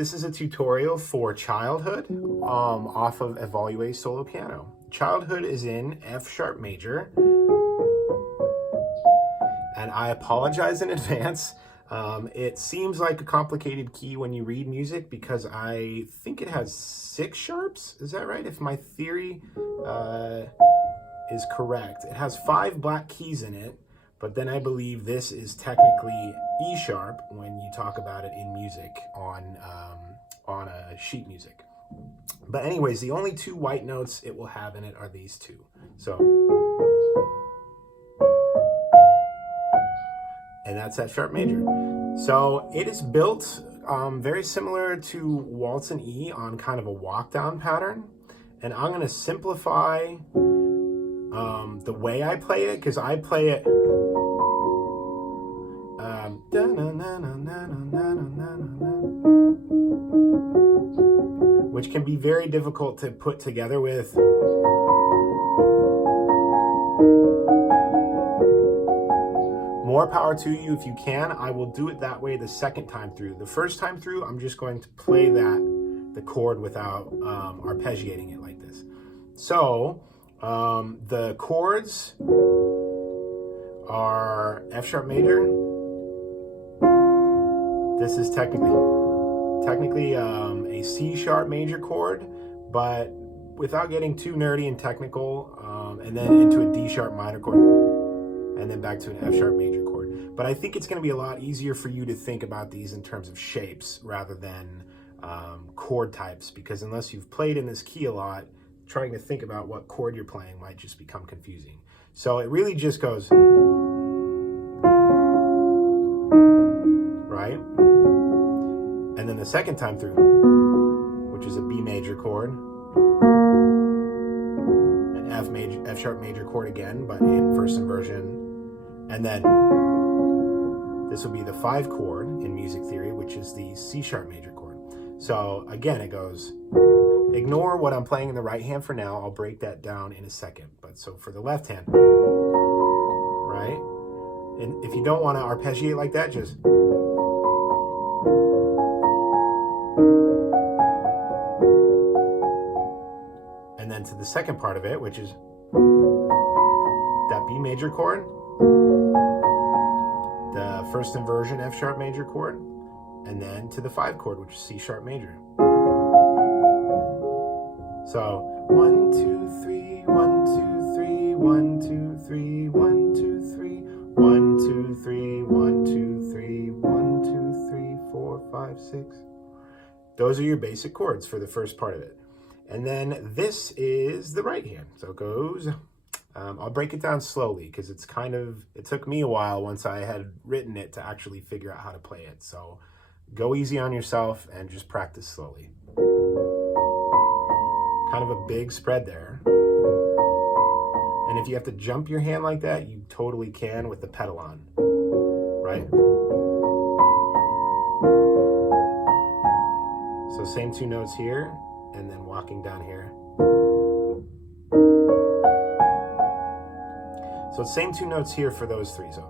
This is a tutorial for Childhood off of Evoluer solo piano. Childhood is in F sharp major, and I apologize in advance. It seems like a complicated key when you read music because I think it has 6 sharps. Is that right? If my theory is correct. It has 5 black keys in it, but then I believe this is technically E sharp when you talk about it in music on sheet music. But anyways, the only 2 white notes it will have in it are these 2. So, and that's F sharp major. So it is built very similar to waltz and E on kind of a walk down pattern. And I'm going to simplify the way I play it, because I play it which can be very difficult to put together with more power to you if you can. I will do it that way the second time through. The first time through, I'm just going to play the chord without arpeggiating it like this. So the chords are F sharp major. This is technically a C sharp major chord, but without getting too nerdy and technical, and then into a D sharp minor chord, and then back to an F sharp major chord. But I think it's going to be a lot easier for you to think about these in terms of shapes rather than chord types, because unless you've played in this key a lot, trying to think about what chord you're playing might just become confusing. So it really just goes, right? And then the second time through, which is a B major chord, an F sharp major chord again, but in first inversion, and then this will be the 5 chord in music theory, which is the C sharp major chord. So again, it goes, ignore what I'm playing in the right hand for now. I'll break that down in a second. But so for the left hand, right? And if you don't want to arpeggiate like that, just, and then to the second part of it, which is that B major chord, the first inversion F sharp major chord, and then to the 5 chord, which is C sharp major. So 1, 2, 3, 1, 2, 3, 1, 2, 3, 1, 2, 3, 1, 2, 3, 1, 2, 3, 1, 2, 3, 4, 5, 6. Those are your basic chords for the first part of it. And then this is the right hand. So it goes, I'll break it down slowly because it took me a while once I had written it to actually figure out how to play it. So go easy on yourself and just practice slowly. Kind of a big spread there. And if you have to jump your hand like that, you totally can with the pedal on, right? So same 2 notes here, and then walking down here. So same 2 notes here for those 3. So.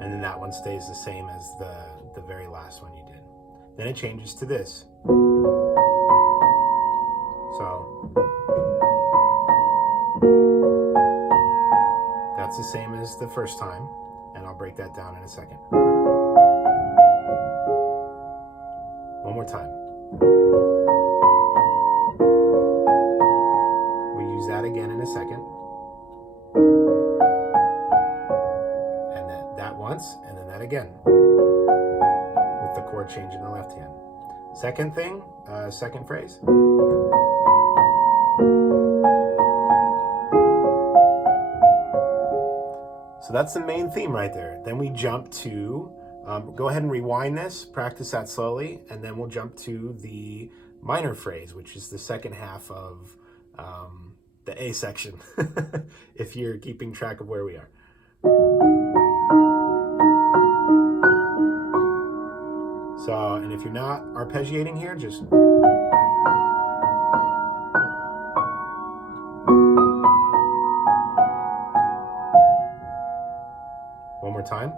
And then that one stays the same as the very last one you did. Then it changes to this. So that's the same as the first time, and I'll break that down in a second. One more time. We use that again in a second. And then that once, and then that again. With the chord change in the left hand. Second thing, second phrase. So that's the main theme right there. Then we jump to, go ahead and rewind this, practice that slowly, and then we'll jump to the minor phrase, which is the second half of the A section, if you're keeping track of where we are. So, and if you're not arpeggiating here, just more time.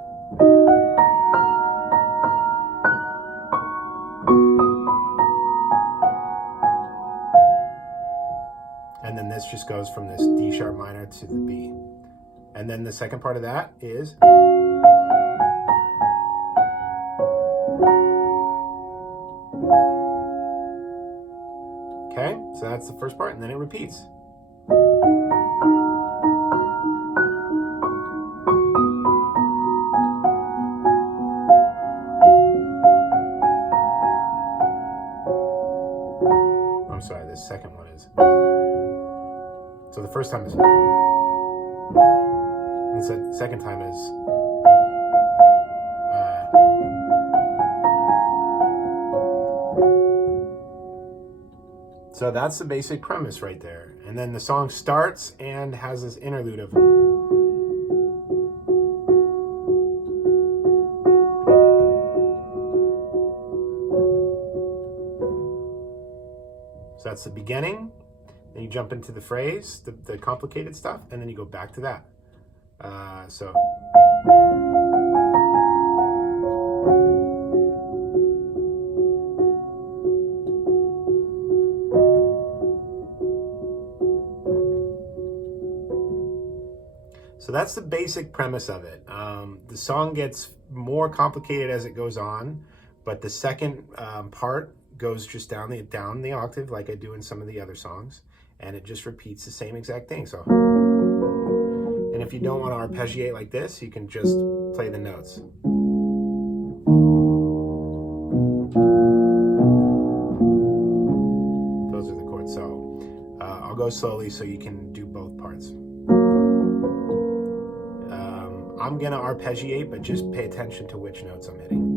And then this just goes from this D sharp minor to the B. And then the second part of that is... Okay, so that's the first part, and then it repeats. I'm sorry, this second one is... So the first time is... And the second time is... So that's the basic premise right there. And then the song starts and has this interlude of... So that's the beginning. Then you jump into the phrase, the complicated stuff, and then you go back to that. So... So that's the basic premise of it. The song gets more complicated as it goes on, but the second part goes just down the octave like I do in some of the other songs, and it just repeats the same exact thing. So, and if you don't want to arpeggiate like this, you can just play the notes. Those are the chords. So I'll go slowly so you can do both parts. I'm gonna arpeggiate, but just pay attention to which notes I'm hitting.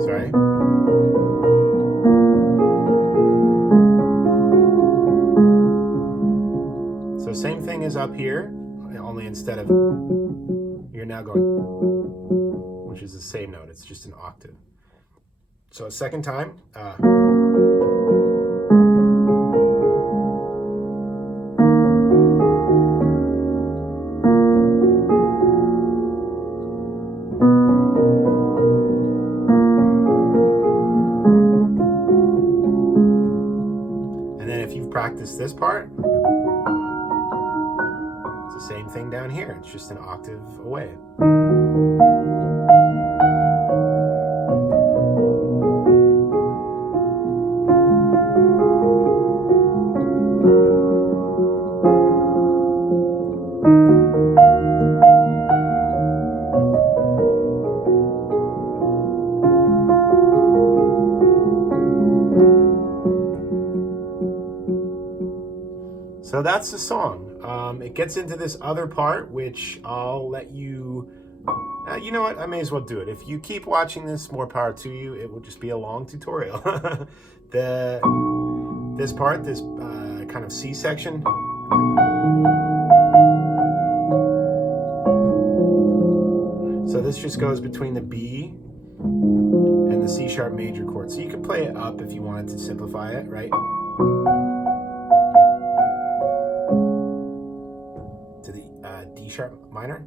Sorry. So same thing as up here, only instead of, you're now going, which is the same note, it's just an octave. So a second time. And then if you've practiced this part, it's the same thing down here. It's just an octave away. So that's the song. It gets into this other part, which I'll let you... you know what? I may as well do it. If you keep watching this, more power to you. It will just be a long tutorial. This part, this kind of C section. So this just goes between the B and the C sharp major chord. So you can play it up if you wanted to simplify it, right? To the D sharp minor.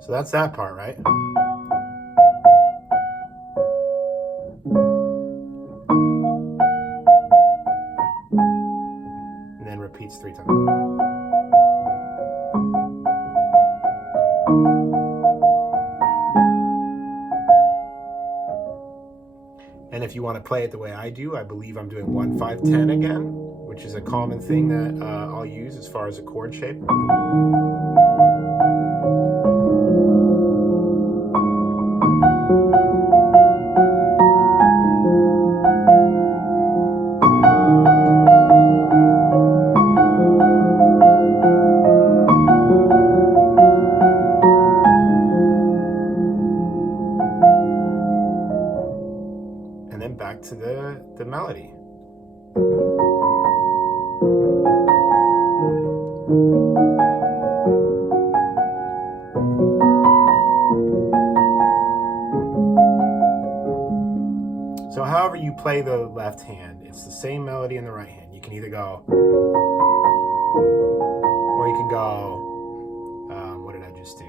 So that's that part, right? And then repeats 3 times. And if you want to play it the way I do, I believe I'm doing 1, 5, 10 again, which is a common thing that I'll use as far as a chord shape. to the melody. So however you play the left hand, it's the same melody in the right hand. You can either go, or you can go, what did I just do?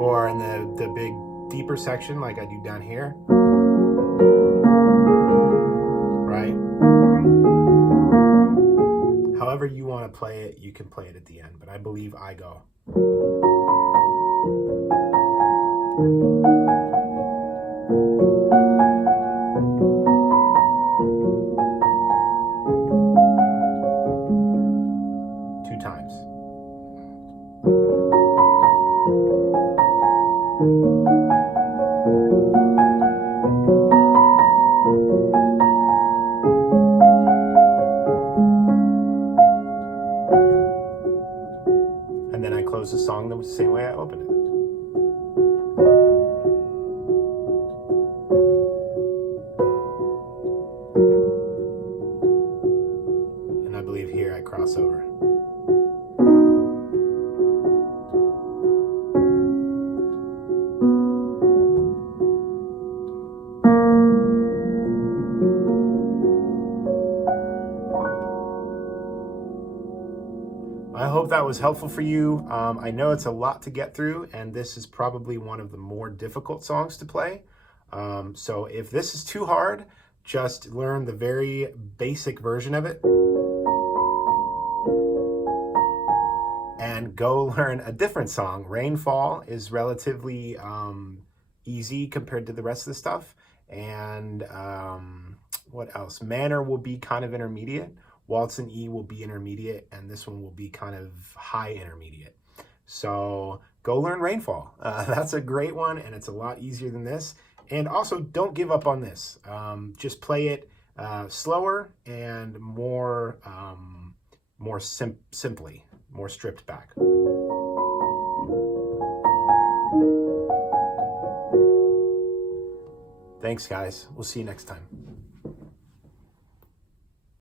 Or in the big deeper section like I do down here, right? However you want to play it, you can play it at the end, but I believe I go. Two times. And then I close the song the same way I open it. And I believe here I cross over. I hope that was helpful for you. I know it's a lot to get through, and this is probably one of the more difficult songs to play. So if this is too hard, just learn the very basic version of it and go learn a different song. Rainfall is relatively easy compared to the rest of the stuff. And what else? Manner will be kind of intermediate. Waltz and E will be intermediate, and this one will be kind of high intermediate. So go learn Rainfall. That's a great one, and it's a lot easier than this. And also, don't give up on this. Just play it slower and more simply, more stripped back. Thanks, guys. We'll see you next time.